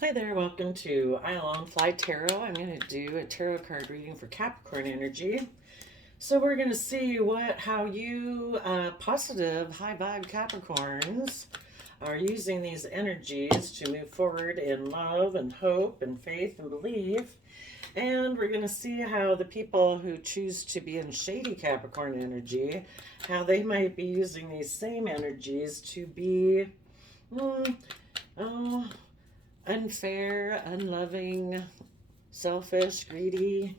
Hi there, welcome to I Alone Fly Tarot. I'm going to do a tarot card reading for Capricorn energy. So we're going to see how you positive, high vibe Capricorns are using these energies to move forward in love and hope and faith and belief. And we're going to see how the people who choose to be in shady Capricorn energy, how they might be using these same energies to be, oh, unfair, unloving, selfish, greedy.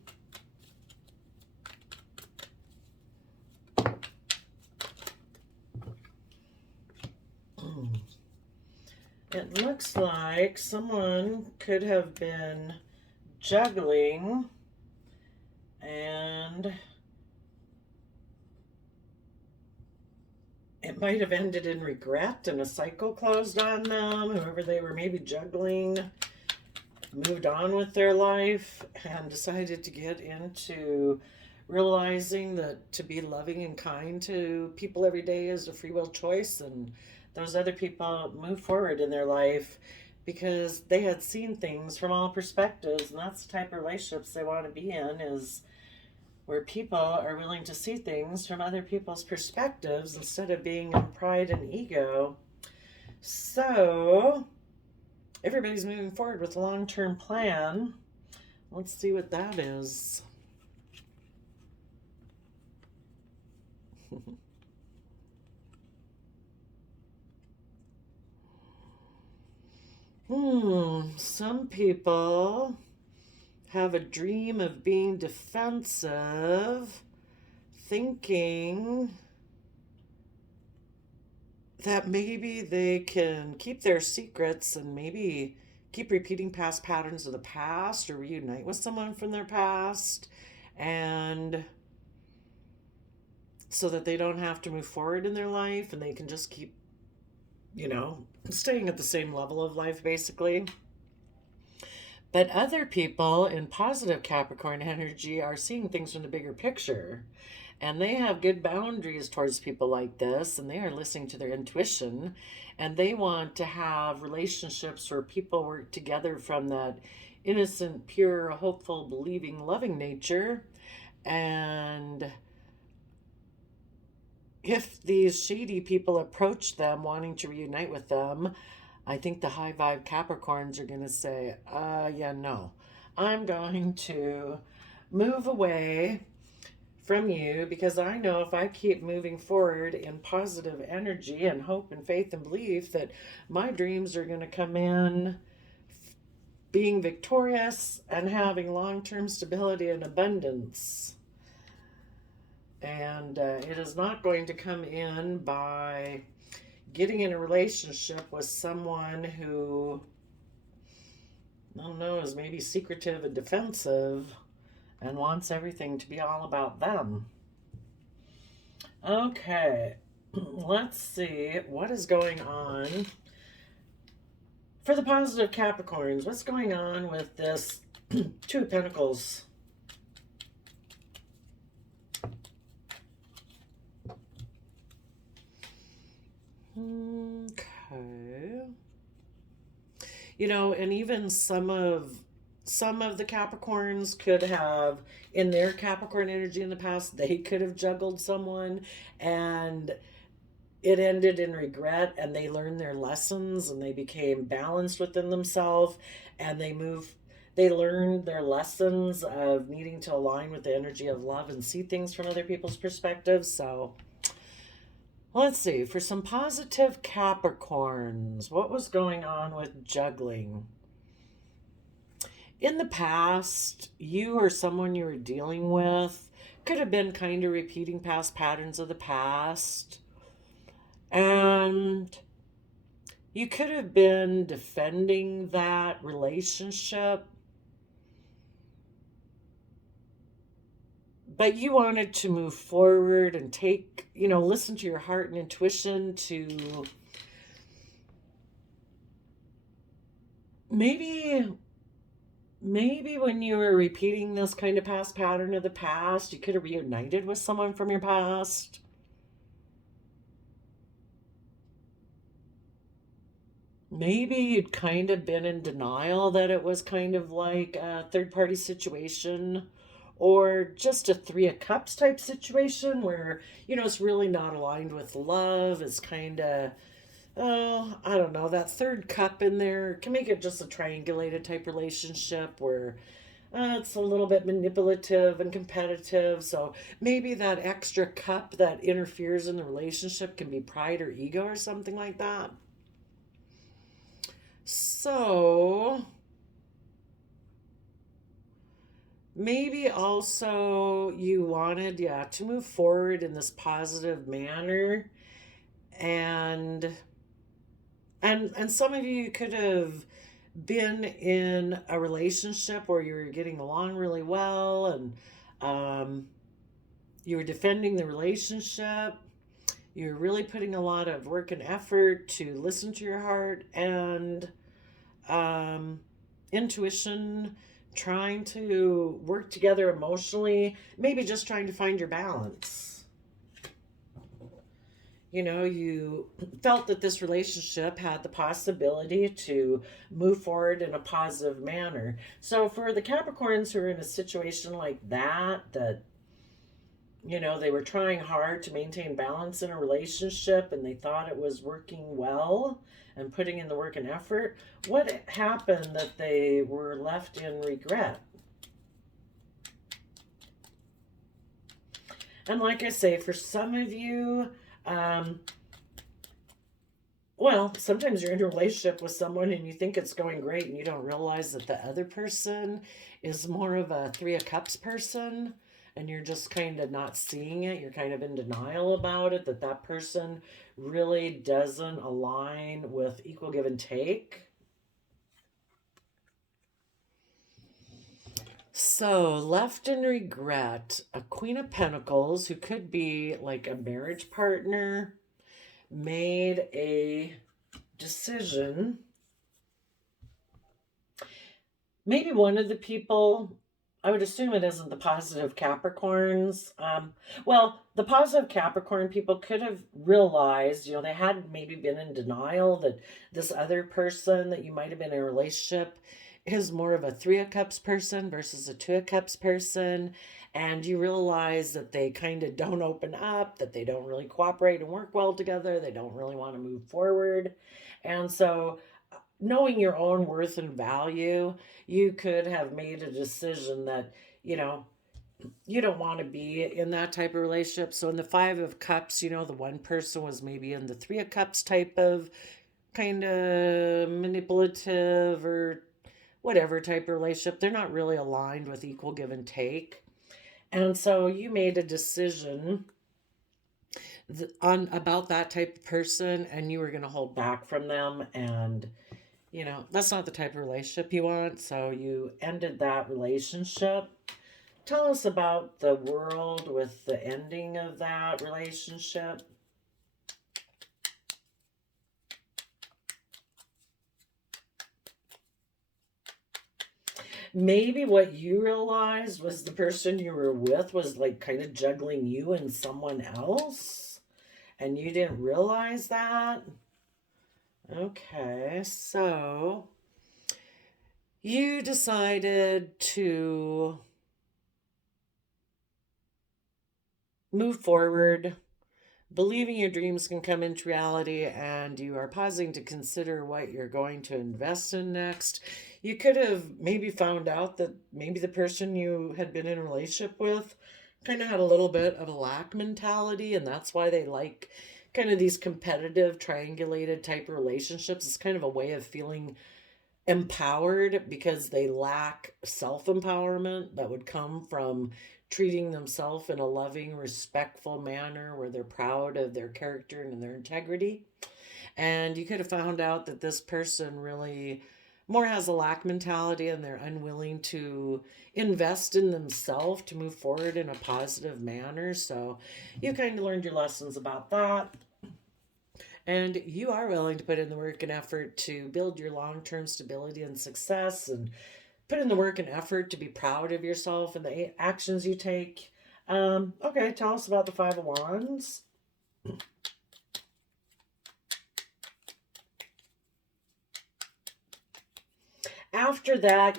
It looks like someone could have been juggling and it might have ended in regret and a cycle closed on them. Whoever they were maybe juggling moved on with their life and decided to get into realizing that to be loving and kind to people every day is a free will choice, and those other people move forward in their life because they had seen things from all perspectives, and that's the type of relationships they want to be in, is where people are willing to see things from other people's perspectives instead of being in pride and ego. So everybody's moving forward with a long-term plan. Let's see what that is. Some people have a dream of being defensive, thinking that maybe they can keep their secrets and maybe keep repeating past patterns of the past or reunite with someone from their past, and so that they don't have to move forward in their life and they can just keep, staying at the same level of life basically. But other people in positive Capricorn energy are seeing things from the bigger picture. And they have good boundaries towards people like this, and they are listening to their intuition. And they want to have relationships where people work together from that innocent, pure, hopeful, believing, loving nature. And if these shady people approach them wanting to reunite with them, I think the high vibe Capricorns are going to say, yeah, no, I'm going to move away from you because I know if I keep moving forward in positive energy and hope and faith and belief that my dreams are going to come in being victorious and having long-term stability and abundance. And it is not going to come in by getting in a relationship with someone who, I don't know, is maybe secretive and defensive and wants everything to be all about them. Okay, let's see what is going on for the positive Capricorns. What's going on with this Two of Pentacles? Okay. And even some of the Capricorns could have, in their Capricorn energy in the past, they could have juggled someone and it ended in regret, and they learned their lessons and they became balanced within themselves, and they learned their lessons of needing to align with the energy of love and see things from other people's perspectives. So let's see, for some positive Capricorns, what was going on with juggling? In the past, you or someone you were dealing with could have been kind of repeating past patterns of the past. And you could have been defending that relationship, but you wanted to move forward and listen to your heart and intuition to maybe when you were repeating this kind of past pattern of the past, you could have reunited with someone from your past. maybe you'd kind of been in denial that it was kind of like a third party situation, or just a Three of Cups type situation where, it's really not aligned with love. It's kind of, oh, I don't know, that third cup in there can make it just a triangulated type relationship where it's a little bit manipulative and competitive. So maybe that extra cup that interferes in the relationship can be pride or ego or something like that. So maybe also you wanted, yeah, to move forward in this positive manner, and and some of you could have been in a relationship where you were getting along really well, and um, you were defending the relationship. You're really putting a lot of work and effort to listen to your heart and um, intuition, trying to work together emotionally, maybe just trying to find your balance. You felt that this relationship had the possibility to move forward in a positive manner. So, for the Capricorns who are in a situation like that they were trying hard to maintain balance in a relationship and they thought it was working well and putting in the work and effort, what happened that they were left in regret? And like I say, for some of you, um, well, sometimes you're in a relationship with someone and you think it's going great and you don't realize that the other person is more of a Three of Cups person, and you're just kind of not seeing it. You're kind of in denial about it, that that person really doesn't align with equal give and take. So, left in regret, a Queen of Pentacles, who could be like a marriage partner, made a decision. Maybe one of the people, I would assume it isn't the positive Capricorns. Well, the positive Capricorn people could have realized, they had maybe been in denial that this other person that you might have been in a relationship is more of a Three of Cups person versus a Two of Cups person. And you realize that they kind of don't open up, that they don't really cooperate and work well together. They don't really want to move forward. And so, knowing your own worth and value, you could have made a decision that, you don't want to be in that type of relationship. So in the Five of Cups, the one person was maybe in the Three of Cups type of kind of manipulative or whatever type of relationship. They're not really aligned with equal give and take. And so you made a decision on about that type of person, and you were going to hold back from them, and that's not the type of relationship you want, so you ended that relationship. Tell us about the world with the ending of that relationship. Maybe what you realized was the person you were with was like kind of juggling you and someone else, and you didn't realize that. Okay, so you decided to move forward, believing your dreams can come into reality, and you are pausing to consider what you're going to invest in next. You could have maybe found out that maybe the person you had been in a relationship with kind of had a little bit of a lack mentality, and that's why they like kind of these competitive, triangulated type of relationships. It's kind of a way of feeling empowered because they lack self empowerment that would come from treating themselves in a loving, respectful manner where they're proud of their character and their integrity. And you could have found out that this person really more has a lack mentality and they're unwilling to invest in themselves to move forward in a positive manner. So you kind of learned your lessons about that. And you are willing to put in the work and effort to build your long term stability and success, and put in the work and effort to be proud of yourself and the actions you take. Okay, tell us about the Five of Wands. after that,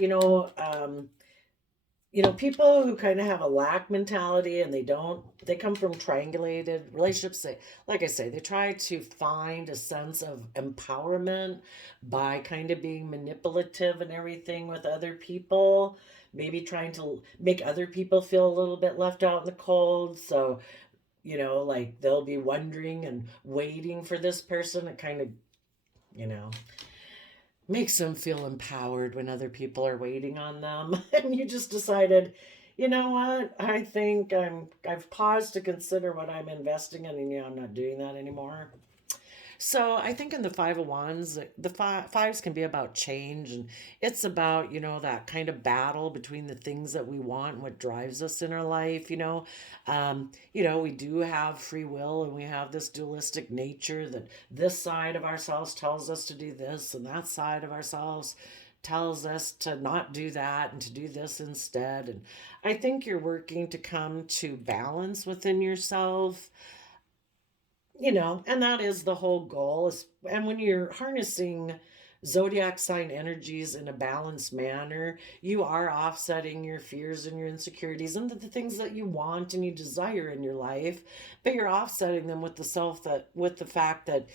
people who kind of have a lack mentality and they come from triangulated relationships. Like I say, they try to find a sense of empowerment by kind of being manipulative and everything with other people, maybe trying to make other people feel a little bit left out in the cold. So, like they'll be wondering and waiting for this person to kind of, you know, makes them feel empowered when other people are waiting on them. And you just decided, you know what, I think I've paused to consider what I'm investing in, and I'm not doing that anymore. So I think in the Five of Wands, the fives can be about change, and it's about that kind of battle between the things that we want and what drives us in our life. We do have free will, and we have this dualistic nature that this side of ourselves tells us to do this, and that side of ourselves tells us to not do that and to do this instead. And I think you're working to come to balance within yourself, and that is the whole goal. And when you're harnessing zodiac sign energies in a balanced manner, you are offsetting your fears and your insecurities and the things that you want and you desire in your life, but you're offsetting them with the fact that,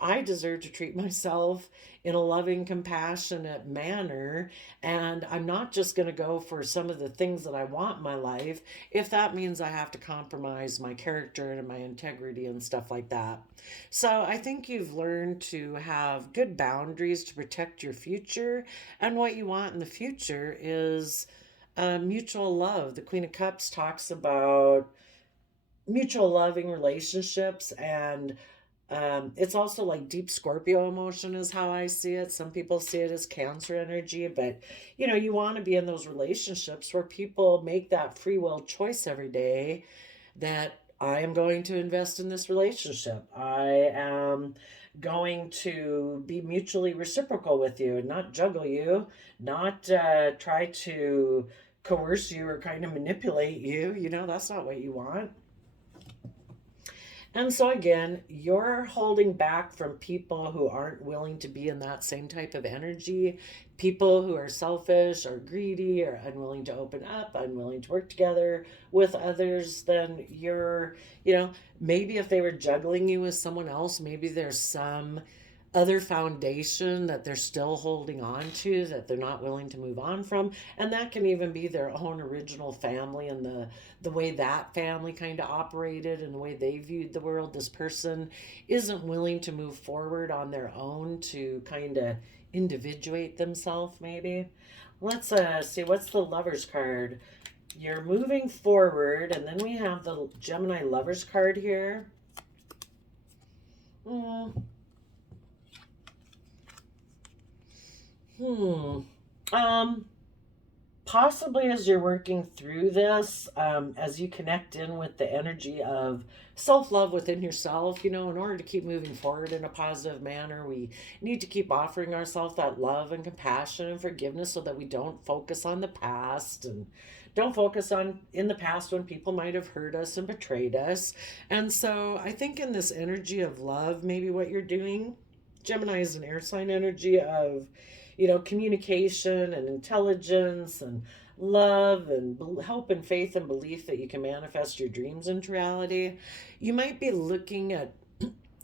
I deserve to treat myself in a loving, compassionate manner, and I'm not just going to go for some of the things that I want in my life if that means I have to compromise my character and my integrity and stuff like that. So I think you've learned to have good boundaries to protect your future. And what you want in the future is mutual love. The Queen of Cups talks about mutual loving relationships, and it's also like deep Scorpio emotion is how I see it. Some people see it as Cancer energy, but you want to be in those relationships where people make that free will choice every day that I am going to invest in this relationship. I am going to be mutually reciprocal with you and not juggle you, not try to coerce you or kind of manipulate you. That's not what you want. And so again, you're holding back from people who aren't willing to be in that same type of energy, people who are selfish or greedy or unwilling to open up, unwilling to work together with others. Then maybe if they were juggling you with someone else, maybe there's some other foundation that they're still holding on to that they're not willing to move on from, and that can even be their own original family and the way that family kind of operated and the way they viewed the world. This person isn't willing to move forward on their own to kind of individuate themselves, maybe. Let's see, what's the Lovers card? You're moving forward, and then we have the Gemini Lovers card here. Hmm. Hmm. Um, Possibly as you're working through this, as you connect in with the energy of self love within yourself, in order to keep moving forward in a positive manner, we need to keep offering ourselves that love and compassion and forgiveness so that we don't focus on the past and don't focus on in the past when people might have hurt us and betrayed us. And so I think in this energy of love, maybe what you're doing, Gemini is an air sign energy of communication and intelligence and love and hope and faith and belief that you can manifest your dreams into reality. You might be looking at,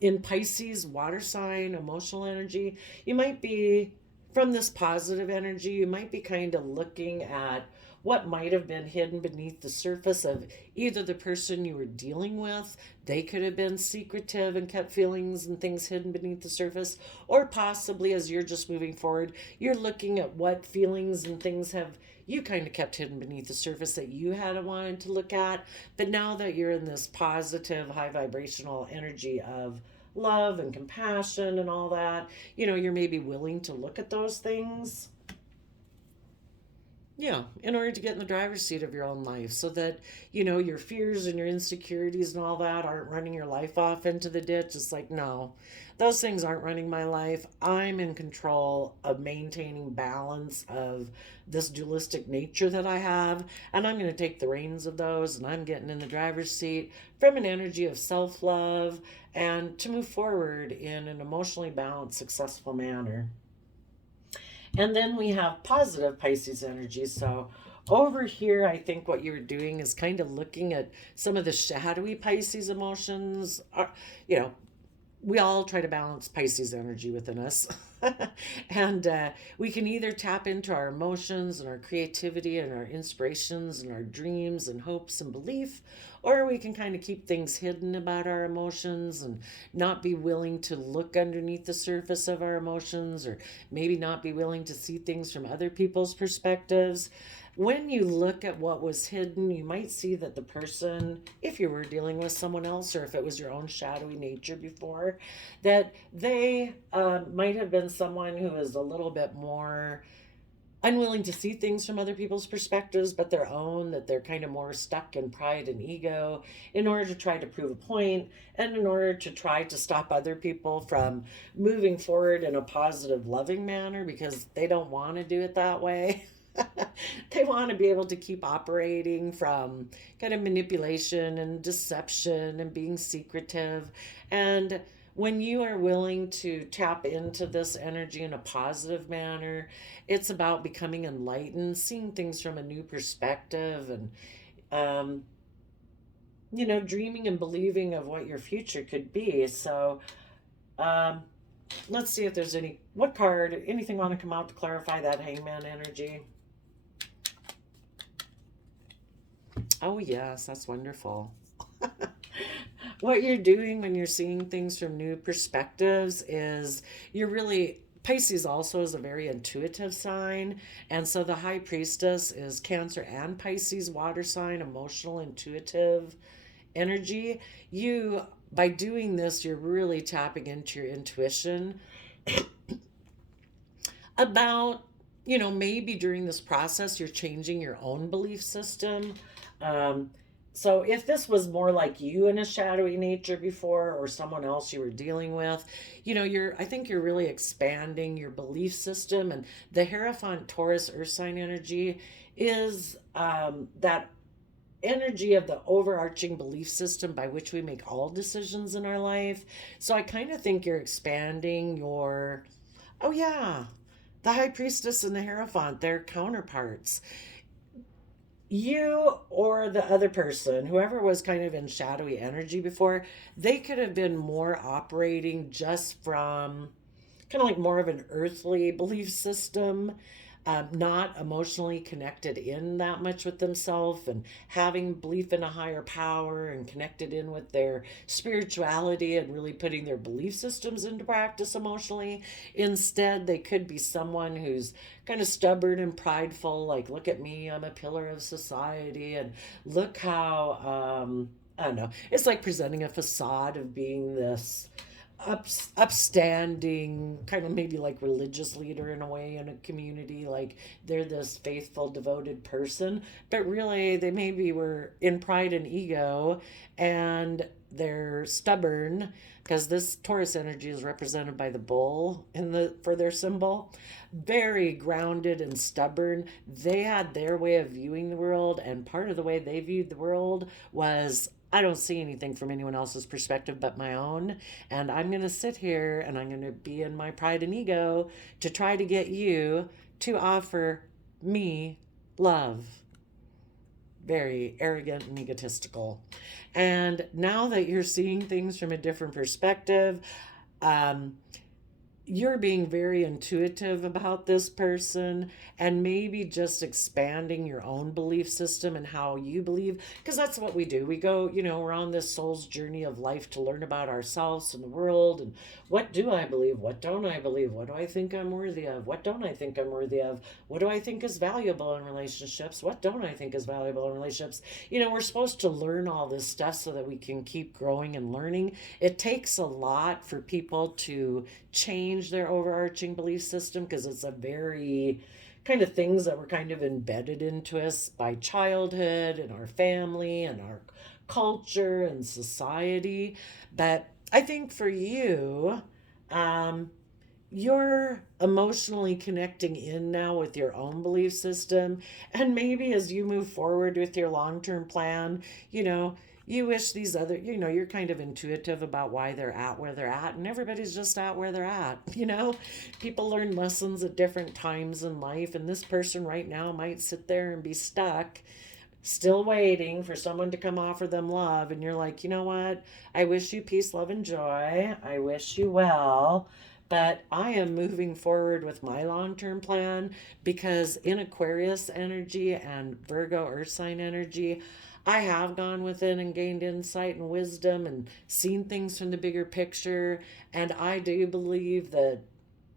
in Pisces, water sign, emotional energy, you might be, from this positive energy, you might be kind of looking at what might have been hidden beneath the surface of either the person you were dealing with. They could have been secretive and kept feelings and things hidden beneath the surface, or possibly as you're just moving forward, you're looking at what feelings and things have you kind of kept hidden beneath the surface that you had wanted to look at. But now that you're in this positive, high vibrational energy of love and compassion and all that, you're maybe willing to look at those things. Yeah, in order to get in the driver's seat of your own life so that, your fears and your insecurities and all that aren't running your life off into the ditch. It's like, no, those things aren't running my life. I'm in control of maintaining balance of this dualistic nature that I have, and I'm going to take the reins of those, and I'm getting in the driver's seat from an energy of self love and to move forward in an emotionally balanced, successful manner. And then we have positive Pisces energy. So over here, I think what you're doing is kind of looking at some of the shadowy Pisces emotions. You know, we all try to balance Pisces energy within us. And we can either tap into our emotions and our creativity and our inspirations and our dreams and hopes and belief, or we can kind of keep things hidden about our emotions and not be willing to look underneath the surface of our emotions, or maybe not be willing to see things from other people's perspectives. When you look at what was hidden, you might see that the person, if you were dealing with someone else or if it was your own shadowy nature before, that they might have been someone who is a little bit more unwilling to see things from other people's perspectives but their own, that they're kind of more stuck in pride and ego in order to try to prove a point and in order to try to stop other people from moving forward in a positive, loving manner because they don't want to do it that way. They want to be able to keep operating from kind of manipulation and deception and being secretive. And when you are willing to tap into this energy in a positive manner, it's about becoming enlightened, seeing things from a new perspective, and um, dreaming and believing of what your future could be. So um, let's see if there's what card, anything want to come out to clarify that hangman energy? Oh, yes, that's wonderful. What you're doing when you're seeing things from new perspectives is you're really. Pisces also is a very intuitive sign. And so the high priestess is Cancer and Pisces water sign, emotional, intuitive energy. By doing this, you're really tapping into your intuition about, maybe during this process, you're changing your own belief system. Um, so if this was more like you in a shadowy nature before or someone else you were dealing with, I think you're really expanding your belief system. And the Hierophant Taurus earth sign energy is that energy of the overarching belief system by which we make all decisions in our life. So I kind of think you're expanding your, oh yeah, the high priestess and the Hierophant, they're counterparts. You or the other person, whoever was kind of in shadowy energy before, they could have been more operating just from kind of like more of an earthly belief system, not emotionally connected in that much with themselves and having belief in a higher power and connected in with their spirituality and really putting their belief systems into practice emotionally. Instead, they could be someone who's kind of stubborn and prideful, like, look at me, I'm a pillar of society, and look how, I don't know, it's like presenting a facade of being this upstanding kind of maybe like religious leader in a way in a community, like they're this faithful devoted person, but really they maybe were in pride and ego, and they're stubborn because this Taurus energy is represented by the bull for their symbol. Very grounded and stubborn. They had their way of viewing the world, and part of the way they viewed the world was, I don't see anything from anyone else's perspective but my own. And I'm going to sit here and I'm going to be in my pride and ego to try to get you to offer me love. Very arrogant and egotistical. And now that you're seeing things from a different perspective, um, you're being very intuitive about this person and maybe just expanding your own belief system and how you believe, because that's what we do. We go, we're on this soul's journey of life to learn about ourselves and the world, and what do I believe, what don't I believe, what do I think I'm worthy of, what don't I think I'm worthy of, what do I think is valuable in relationships, what don't I think is valuable in relationships. We're supposed to learn all this stuff so that we can keep growing and learning. It takes a lot for people to change their overarching belief system because it's a very kind of things that were kind of embedded into us by childhood and our family and our culture and society. But I think for you, um, you're emotionally connecting in now with your own belief system. And maybe as you move forward with your long term plan, you know, You wish these other, you're kind of intuitive about why they're at where they're at, and everybody's just at where they're at. People learn lessons at different times in life, and this person right now might sit there and be stuck, still waiting for someone to come offer them love. And you're like, you know what? I wish you peace, love, and joy. I wish you well. But I am moving forward with my long term plan because in Aquarius energy and Virgo earth sign energy, I have gone within and gained insight and wisdom and seen things from the bigger picture. And I do believe that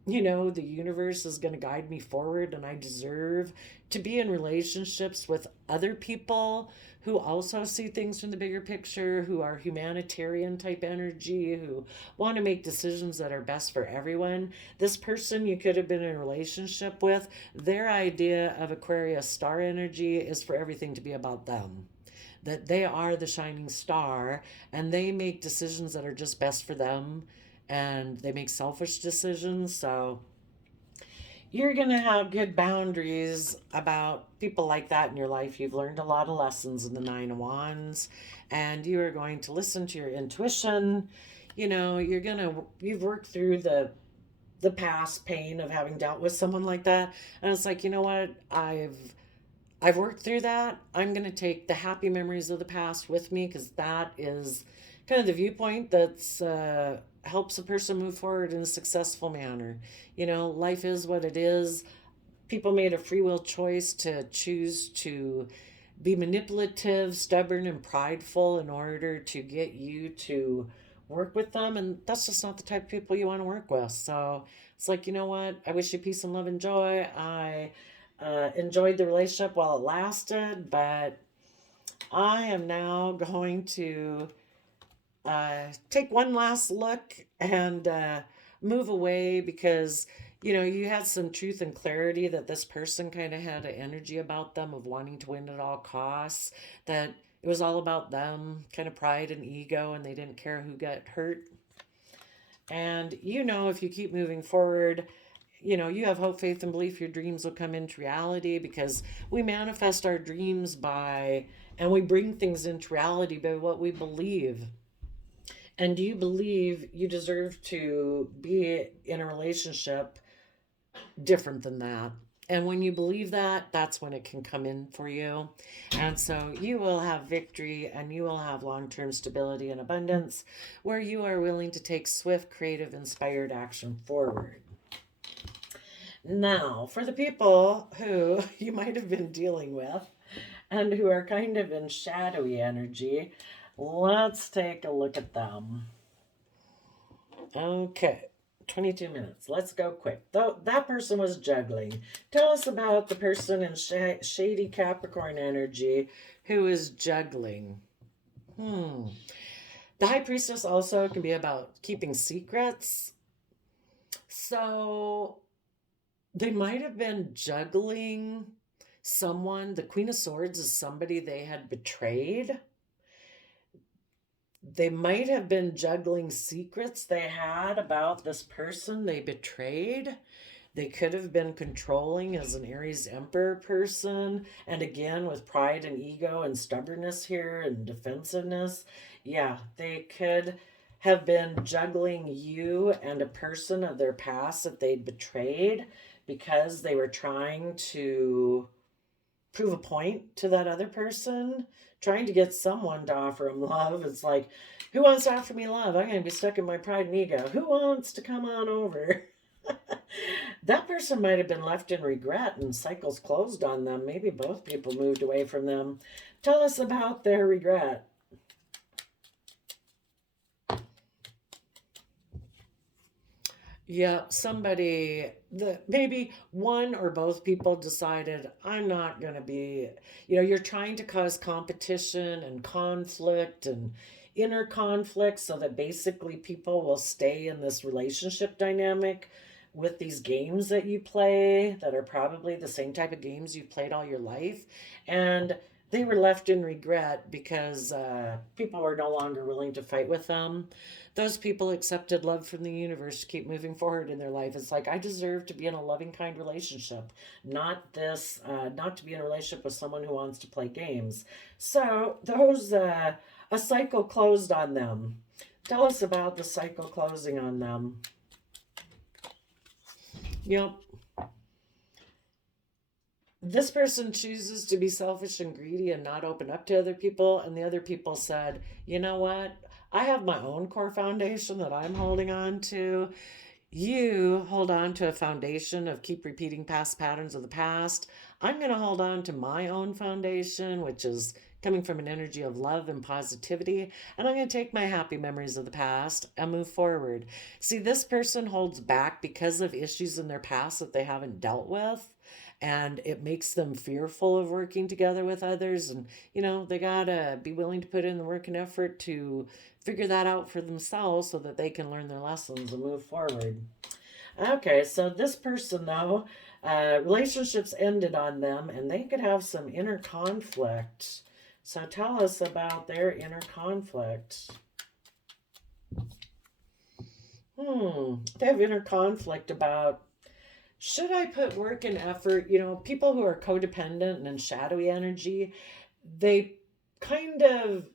the universe is going to guide me forward, and I deserve to be in relationships with other people who also see things from the bigger picture, who are humanitarian type energy, who want to make decisions that are best for everyone. This person you could have been in a relationship with, their idea of Aquarius star energy is for everything to be about them. That they are the shining star and they make decisions that are just best for them, and they make selfish decisions. So you're going to have good boundaries about people like that in your life. You've learned a lot of lessons in the Nine of Wands, and you are going to listen to your intuition. You've worked through the past pain of having dealt with someone like that, and it's like, you know what, I've worked through that. I'm going to take the happy memories of the past with me, because that is kind of the viewpoint that's helps a person move forward in a successful manner. Life is what it is. People made a free will choice to choose to be manipulative, stubborn, and prideful in order to get you to work with them. And that's just not the type of people you want to work with. So it's like, you know what? I wish you peace and love and joy. I enjoyed the relationship while it lasted, but I am now going to take one last look and move away, because you had some truth and clarity that this person kind of had an energy about them of wanting to win at all costs, that it was all about them, kind of pride and ego, and they didn't care who got hurt. And if you keep moving forward, you have hope, faith, and belief your dreams will come into reality, because we manifest our dreams and we bring things into reality by what we believe. And do you believe you deserve to be in a relationship different than that? And when you believe that, that's when it can come in for you. And so you will have victory, and you will have long term stability and abundance, where you are willing to take swift, creative, inspired action forward. Now, for the people who you might have been dealing with and who are kind of in shadowy energy, let's take a look at them. Okay, 22 minutes. Let's go quick. Though that person was juggling. Tell us about the person in shady Capricorn energy who is juggling. The High Priestess also can be about keeping secrets. So they might have been juggling someone. The Queen of Swords is somebody they had betrayed. They might have been juggling secrets they had about this person they betrayed. They could have been controlling as an Aries Emperor person. And again, with pride and ego and stubbornness here and defensiveness. Yeah, they could have been juggling you and a person of their past that they'd betrayed, because they were trying to prove a point to that other person, trying to get someone to offer them love. It's like, who wants to offer me love? I'm going to be stuck in my pride and ego. Who wants to come on over? That person might have been left in regret and cycles closed on them. Maybe both people moved away from them. Tell us about their regret. Yeah, maybe one or both people decided, I'm not going to be, you're trying to cause competition and conflict and inner conflict, so that basically people will stay in this relationship dynamic with these games that you play that are probably the same type of games you've played all your life. And they were left in regret because people were no longer willing to fight with them. Those people accepted love from the universe to keep moving forward in their life. It's like, I deserve to be in a loving, kind relationship, not not to be in a relationship with someone who wants to play games. So those A cycle closed on them. Tell us about the cycle closing on them. Yep. This person chooses to be selfish and greedy and not open up to other people, and the other people said, you know what, I have my own core foundation that I'm holding on to. You hold on to a foundation of keep repeating past patterns of the past. I'm going to hold on to my own foundation, which is coming from an energy of love and positivity. And I'm going to take my happy memories of the past and move forward. See, this person holds back because of issues in their past that they haven't dealt with. And it makes them fearful of working together with others. And, they got to be willing to put in the work and effort to figure that out for themselves so that they can learn their lessons and move forward. Okay, so this person, though, relationships ended on them and they could have some inner conflict. So tell us about their inner conflict. They have inner conflict about, should I put work and effort? People who are codependent and in shadowy energy, they kind of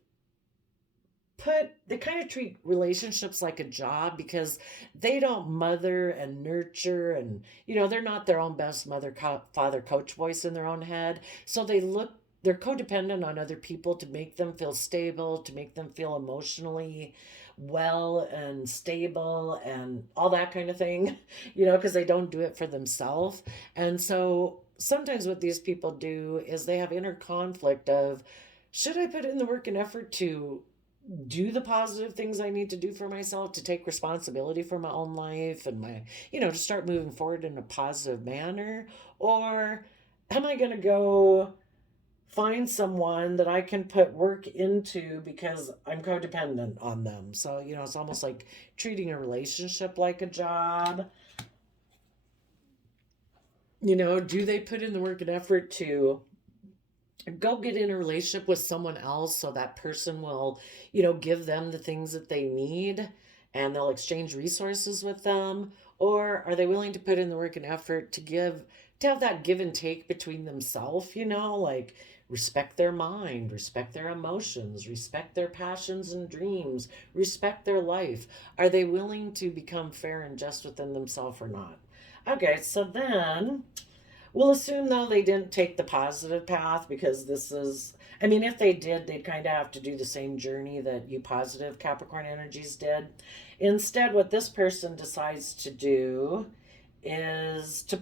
treat relationships like a job because they don't mother and nurture, and they're not their own best mother, father, coach voice in their own head. So they're codependent on other people to make them feel stable, to make them feel emotionally well and stable and all that kind of thing, because they don't do it for themselves. And so sometimes what these people do is they have inner conflict of, should I put in the work and effort to do the positive things I need to do for myself, to take responsibility for my own life and to start moving forward in a positive manner? Or am I going to go find someone that I can put work into because I'm codependent on them? So, it's almost like treating a relationship like a job. Do they put in the work and effort to go get in a relationship with someone else so that person will, give them the things that they need and they'll exchange resources with them? Or are they willing to put in the work and effort to have that give and take between themselves, like respect their mind, respect their emotions, respect their passions and dreams, respect their life? Are they willing to become fair and just within themselves or not? Okay, so then we'll assume, though, they didn't take the positive path, because if they did, they'd kind of have to do the same journey that you positive Capricorn energies did. Instead, what this person decides to do is to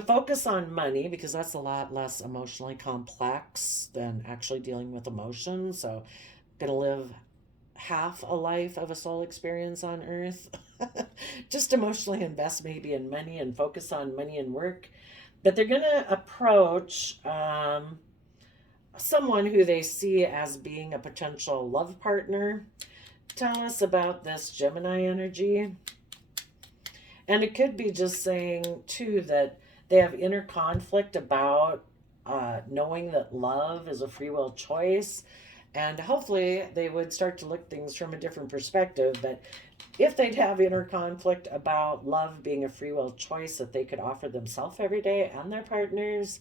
focus on money, because that's a lot less emotionally complex than actually dealing with emotions. So, going to live half a life of a soul experience on earth. Just emotionally invest maybe in money and focus on money and work. But they're going to approach someone who they see as being a potential love partner. Tell us about this Gemini energy. And it could be just saying, too, that they have inner conflict about knowing that love is a free will choice. And hopefully they would start to look things from a different perspective. But if they'd have inner conflict about love being a free will choice that they could offer themselves every day and their partners,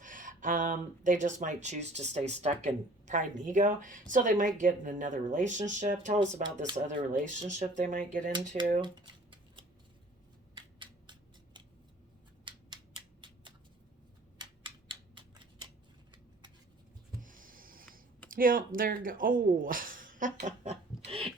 they just might choose to stay stuck in pride and ego. So they might get in another relationship. Tell us about this other relationship they might get into. Yeah,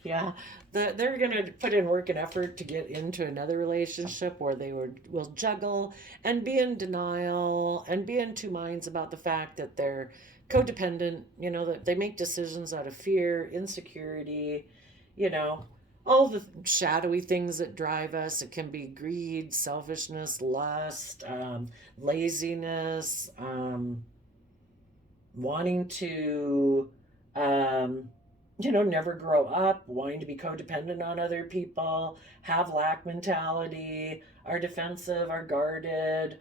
yeah, they're going to put in work and effort to get into another relationship where they will juggle and be in denial and be in two minds about the fact that they're codependent, that they make decisions out of fear, insecurity, you know, all the shadowy things that drive us. It can be greed, selfishness, lust, laziness, wanting to never grow up, wanting to be codependent on other people, have lack mentality, are defensive, are guarded,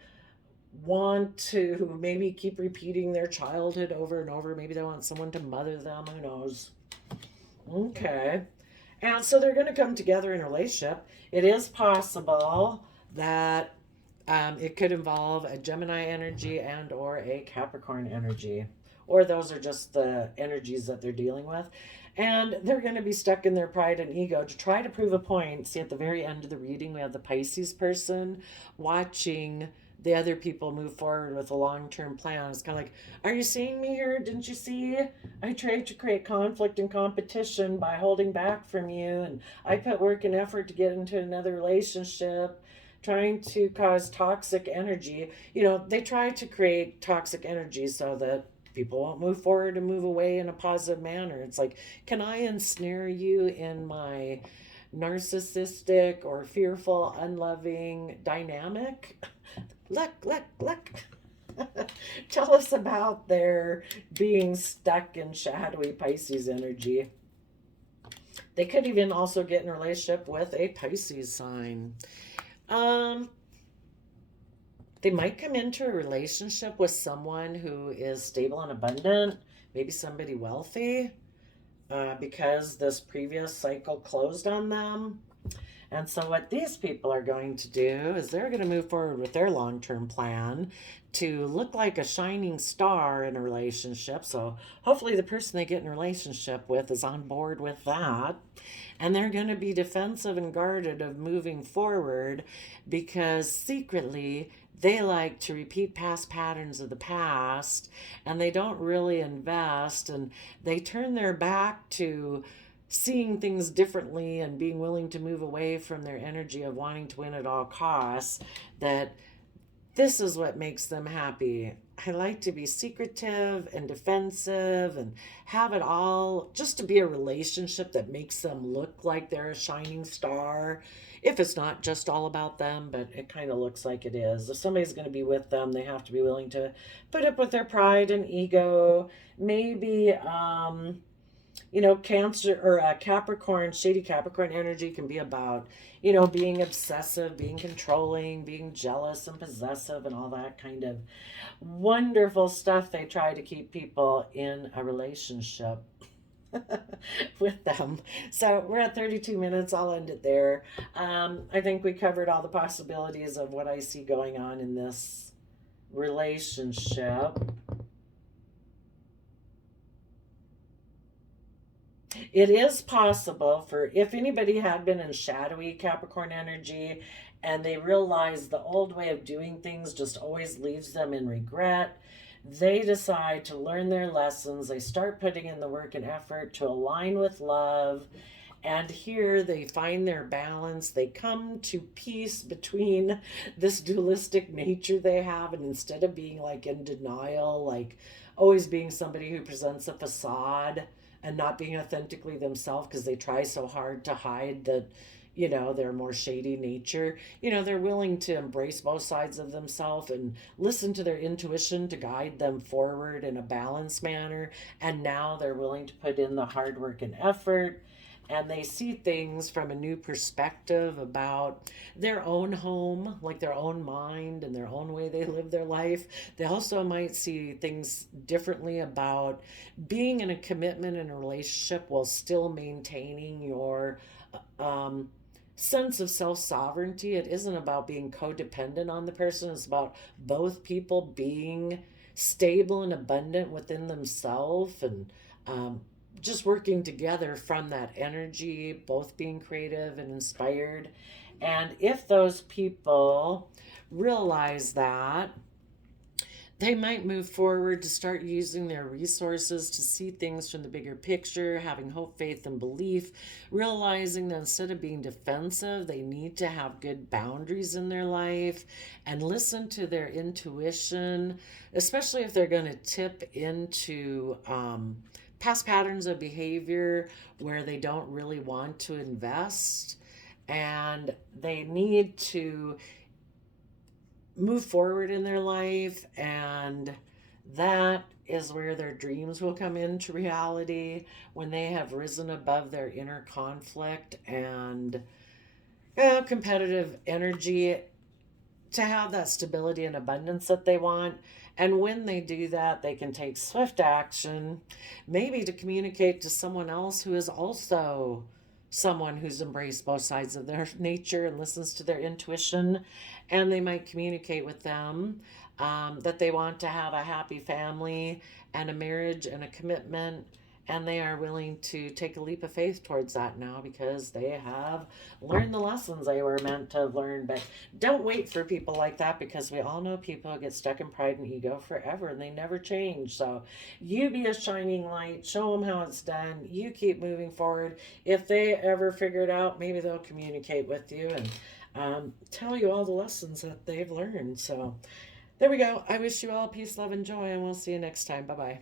want to maybe keep repeating their childhood over and over. Maybe they want someone to mother them, who knows. Okay. And so they're going to come together in a relationship. It is possible that it could involve a Gemini energy and or a Capricorn energy, or those are just the energies that they're dealing with. And they're going to be stuck in their pride and ego to try to prove a point. See, at the very end of the reading, we have the Pisces person watching the other people move forward with a long-term plan. It's kind of like, are you seeing me here? Didn't you see? I tried to create conflict and competition by holding back from you, and I put work and effort to get into another relationship, trying to cause toxic energy. You know, they try to create toxic energy so that people won't move forward and move away in a positive manner. It's like, can I ensnare you in my narcissistic or fearful, unloving dynamic? Look. Tell us about their being stuck in shadowy Pisces energy. They could even also get in a relationship with a Pisces sign. They might come into a relationship with someone who is stable and abundant, maybe somebody wealthy, because this previous cycle closed on them. And so what these people are going to do is they're going to move forward with their long-term plan to look like a shining star in a relationship. So hopefully the person they get in a relationship with is on board with that. And they're going to be defensive and guarded of moving forward because secretly they like to repeat past patterns of the past, and they don't really invest, and they turn their back to seeing things differently and being willing to move away from their energy of wanting to win at all costs. That this is what makes them happy. I like to be secretive and defensive and have it all just to be a relationship that makes them look like they're a shining star. If it's not just all about them, but it kind of looks like it is. If somebody's going to be with them, they have to be willing to put up with their pride and ego. Maybe, Cancer or Capricorn, shady Capricorn energy can be about, being obsessive, being controlling, being jealous and possessive and all that kind of wonderful stuff. They try to keep people in a relationship with them. So we're at 32 minutes. I'll end it there. I think we covered all the possibilities of what I see going on in this relationship. It is possible for if anybody had been in shadowy Capricorn energy and they realize the old way of doing things just always leaves them in regret, they decide to learn their lessons. They start putting in the work and effort to align with love. And here they find their balance. They come to peace between this dualistic nature they have. And instead of being like in denial, like always being somebody who presents a facade and not being authentically themselves because they try so hard to hide that, their more shady nature, they're willing to embrace both sides of themselves and listen to their intuition to guide them forward in a balanced manner. And now they're willing to put in the hard work and effort. And they see things from a new perspective about their own home, like their own mind and their own way they live their life. They also might see things differently about being in a commitment in a relationship while still maintaining your sense of self-sovereignty. It isn't about being codependent on the person. It's about both people being stable and abundant within themselves and just working together from that energy, both being creative and inspired. And if those people realize that, they might move forward to start using their resources to see things from the bigger picture, having hope, faith, and belief, realizing that instead of being defensive, they need to have good boundaries in their life and listen to their intuition, especially if they're going to tip into past patterns of behavior where they don't really want to invest, and they need to move forward in their life. And that is where their dreams will come into reality, when they have risen above their inner conflict and competitive energy to have that stability and abundance that they want. And when they do that, they can take swift action, maybe to communicate to someone else who is also someone who's embraced both sides of their nature and listens to their intuition, and they might communicate with them that they want to have a happy family and a marriage and a commitment, and they are willing to take a leap of faith towards that now because they have learned the lessons they were meant to have learned. But don't wait for people like that, because we all know people get stuck in pride and ego forever and they never change. So you be a shining light, show them how it's done, you keep moving forward. If they ever figure it out, maybe they'll communicate with you and tell you all the lessons that they've learned. So there we go. I wish you all peace, love, and joy, and we'll see you next time. Bye bye.